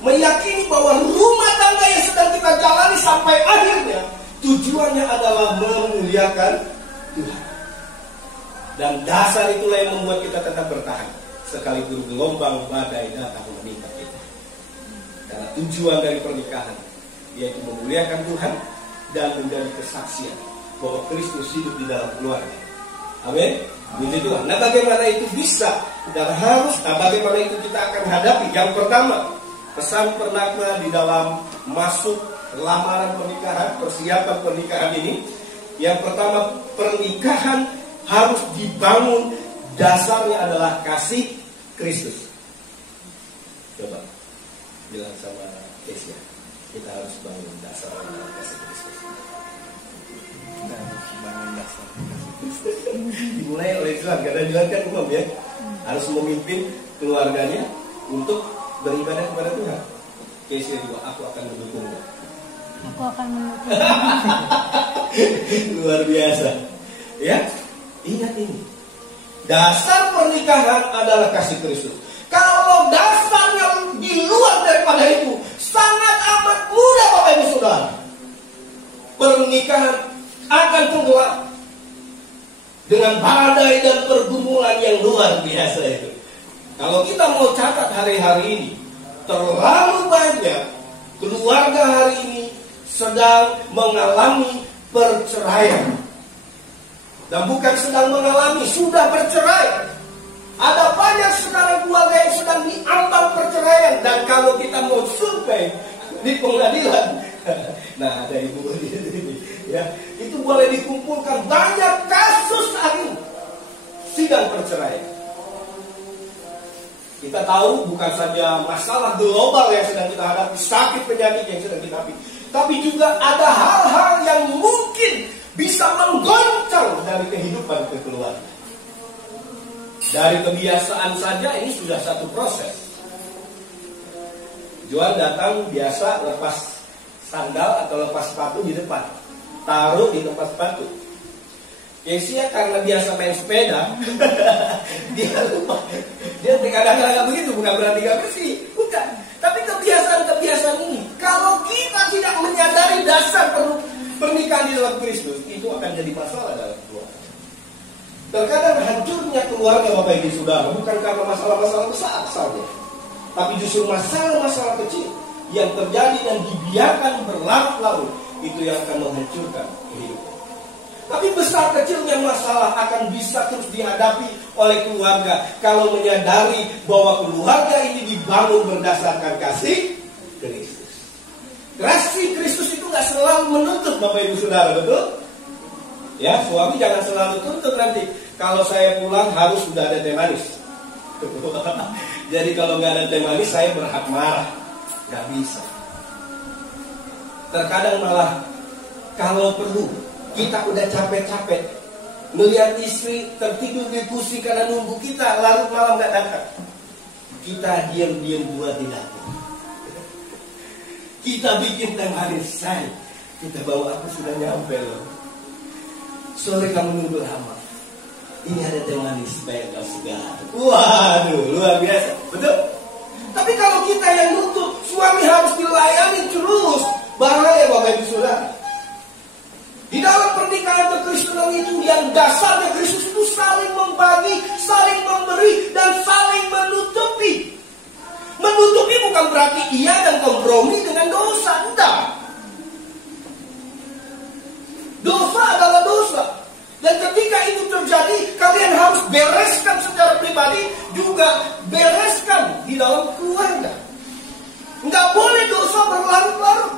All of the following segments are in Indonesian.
meyakini bahwa rumah tangga yang sedang kita jalani sampai akhirnya tujuannya adalah memuliakan Tuhan. Dan dasar itulah yang membuat kita tetap bertahan sekalipun gelombang badai datang menimpa kita. Karena tujuan dari pernikahan yaitu memuliakan Tuhan dan menjadi kesaksian bahwa Kristus hidup di dalam keluarga. Amin. Puji Tuhan. Nah, bagaimana itu bisa dan harus? Bagaimana itu kita akan hadapi? Yang pertama, pesan pernakna di dalam masuk lamaran pernikahan, persiapan pernikahan ini. Yang pertama, pernikahan harus dibangun dasarnya adalah kasih Kristus. Coba bilang sama Kesia, kita harus bangun dasarnya adalah kasih Kristus. Kita harus bangun dasar kasih Kristus. Dimulai oleh Tuhan, karena Tuhan kan umum ya, harus memimpin keluarganya untuk beribadah kepada Tuhan. Kesia juga, aku akan mendukungmu. Aku akan mendukung. Luar biasa. Ya, ingat ini. Dasar pernikahan adalah kasih Kristus. Kalau dasarnya di luar daripada itu, sangat amat mudah Bapak Ibu Saudara, pernikahan akan tenggelam dengan badai dan pergumulan yang luar biasa itu. Kalau kita mau catat hari-hari ini, terlalu banyak keluarga hari ini sedang mengalami perceraian. Dan bukan sedang mengalami, sudah bercerai. Ada banyak sekarang keluarga yang sedang diambang perceraian. Dan kalau kita mau survei di pengadilan, nah ada ibu ini, ya, itu boleh dikumpulkan banyak kasus hari sidang perceraian. Kita tahu bukan saja masalah global yang sedang kita hadapi, sakit penyakit yang sedang kita hadapi, tapi juga ada hal-hal yang mungkin bisa menggoncang dari kehidupan kekeluargaan. Dari kebiasaan saja ini sudah satu proses. Juan datang biasa lepas sandal atau lepas sepatu di depan, taruh di tempat sepatu. Kesia karena biasa main sepeda, dia lupa. Dia kadang-kadang begitu, bukan berarti gak bersih, bukan. Tapi kebiasaan-kebiasaan ini, kalau kita tidak menyadari dasar pernikahan di dalam Kristus, itu akan jadi masalah dalam keluarga. Terkadang hancurnya keluarga Bapak Ibu Saudara bukan karena masalah-masalah besar saja, tapi justru masalah-masalah kecil yang terjadi dan dibiarkan berlarut-larut, itu yang akan menghancurkan kehidupan. Tapi besar kecilnya masalah akan bisa terus dihadapi oleh keluarga kalau menyadari bahwa keluarga ini dibangun berdasarkan kasih Kristus. Kasih Kristus itu gak selalu menuntut Bapak Ibu Saudara, betul? Ya, suami jangan selalu tuntut nanti. Kalau saya pulang harus sudah ada teh manis. Jadi kalau gak ada teh manis saya berhak marah. Gak bisa. Terkadang malah kalau perlu kita udah capek-capek melihat istri tertidur di kursi karena nunggu kita larut malam gak datang, kita diam-diam buat di dapur. Kita bikin teh manis, say, kita bawa, aku sudah nyampe loh. Sore kamu nunggu lama, ini ada teh manis supaya kau segar. Waduh, luar biasa, betul? Tapi kalau kita yang nuntut, suami harus dilayani terus, bahaya Bapak Ibu Saudara. Di dalam pernikahan kekristenan itu yang dasarnya Kristus itu saling membagi, saling memberi, dan saling menutupi. Menutupi bukan berarti ia dan kompromi dengan dosa, tidak. Dosa adalah dosa. Dan ketika itu terjadi, kalian harus bereskan secara pribadi, juga bereskan di dalam keluarga. Nggak boleh dosa berlarut-larut.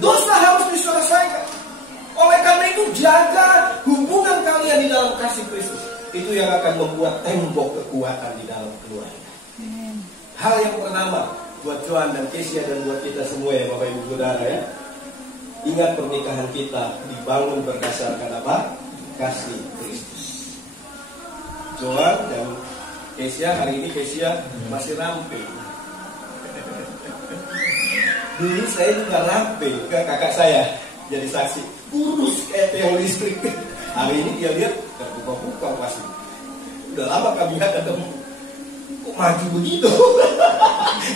Dosa harus diselesaikan. Oleh karena itu jaga hubungan kalian di dalam kasih Kristus. Itu yang akan membuat tembok kekuatan di dalam keluarga. Hal yang pertama buat Johan dan Kesia dan buat kita semua ya Bapak Ibu Saudara ya. Ingat pernikahan kita dibangun berdasarkan apa? Kasih Kristus. Johan dan Kesia, hari ini Kesia masih ramping. Dulu saya juga ramping ke kakak saya jadi saksi, kurus kayak tiang listrik. Hari ini dia lihat terbuka-buka pasti. Udah lama kami gak ketemu, kok maju begitu.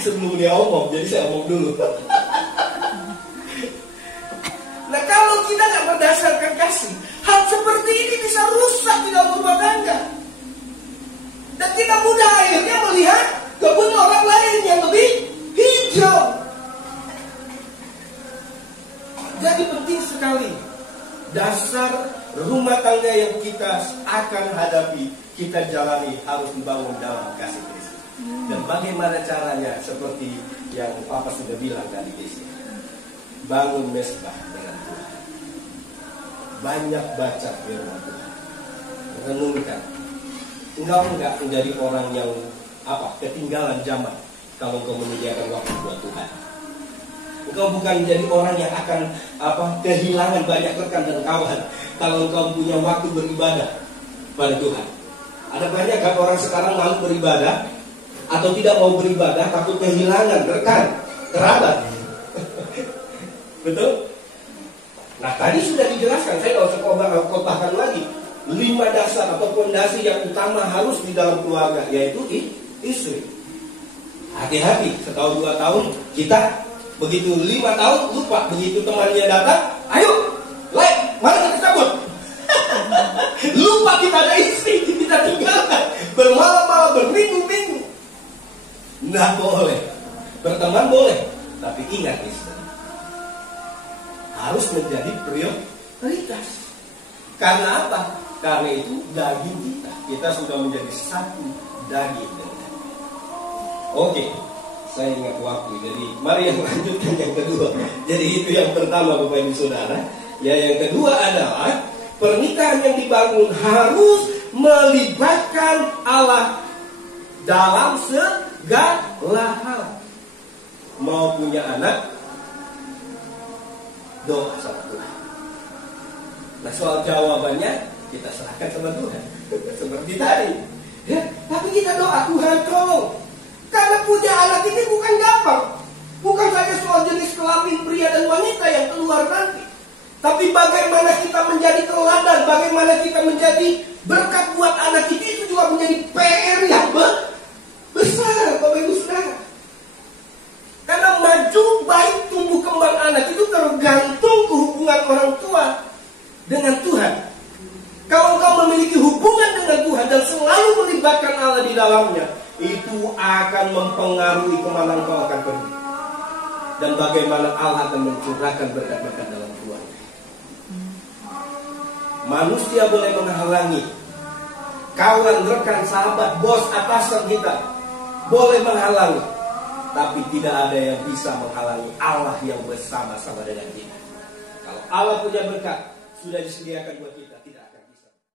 sebelum dia omong, jadi saya omong dulu. Nah, kalau kita nggak berdasarkan kasih, hal seperti ini bisa rusak di dalam rumah tangga. Dan kita mudah akhirnya melihat kebun orang lain yang lebih hijau. Jadi penting sekali dasar rumah tangga yang kita akan hadapi, kita jalani harus dibangun dalam kasih Kristus. Dan bagaimana caranya? Seperti yang Papa sudah bilang tadi, bangun mesbah dengan Tuhan. Banyak baca firman Tuhan. Renungkan. Engkau enggak menjadi orang yang ketinggalan zaman kalau engkau menyediakan waktu buat Tuhan. Engkau bukan menjadi orang yang akan kehilangan banyak rekan dan kawan kalau engkau punya waktu beribadah pada Tuhan. Ada banyak kan orang sekarang malu beribadah atau tidak mau beribadah takut kehilangan rekan, kerabat. Betul? Nah, tadi sudah dijelaskan, saya nggak usah kotahkan lagi. 5 dasar atau fondasi yang utama harus di dalam keluarga, yaitu istri. Hati-hati, setahun 2 tahun kita begitu 5 tahun lupa, begitu temannya datang, ayo, mari kita cabut. Lupa kita ada istri, kita tinggalkan bermalam-malam, berminggu-minggu. Nggak boleh. Berteman boleh, tapi ingat istri harus menjadi prioritas. Karena apa? Karena itu daging kita. Kita sudah menjadi satu daging dengan dia. Oke, saya ingat waktu. Jadi mari yang lanjutkan yang kedua. Jadi itu yang pertama, Bapak Ibu Saudara. Ya, yang kedua adalah pernikahan yang dibangun harus melibatkan Allah dalam segala hal. Mau punya anak, doa sama Tuhan. Nah, soal jawabannya kita serahkan sama Tuhan. Seperti tadi. Ya, tapi kita doa, Tuhan tolong. Karena punya anak ini bukan gampang. Bukan saja soal jenis kelamin pria dan wanita yang keluar nanti. Tapi bagaimana kita menjadi teladan, bagaimana kita menjadi berkat buat anak kita, itu juga menjadi PR yang besar, Bapak Ibu Saudara. Karena maju baik tumbuh kembang anak itu tergantung hubungan orang tua dengan Tuhan. Kalau engkau memiliki hubungan dengan Tuhan dan selalu melibatkan Allah di dalamnya, itu akan mempengaruhi kemana engkau akan pergi. Dan bagaimana Allah akan mencurahkan berkat-berkat dalam keluarga. Manusia boleh menghalangi, kawan, rekan, sahabat, bos, atasan kita boleh menghalangi, tapi tidak ada yang bisa menghalangi Allah yang bersama-sama dengan kita. Kalau Allah punya berkat sudah disediakan buat kita, tidak akan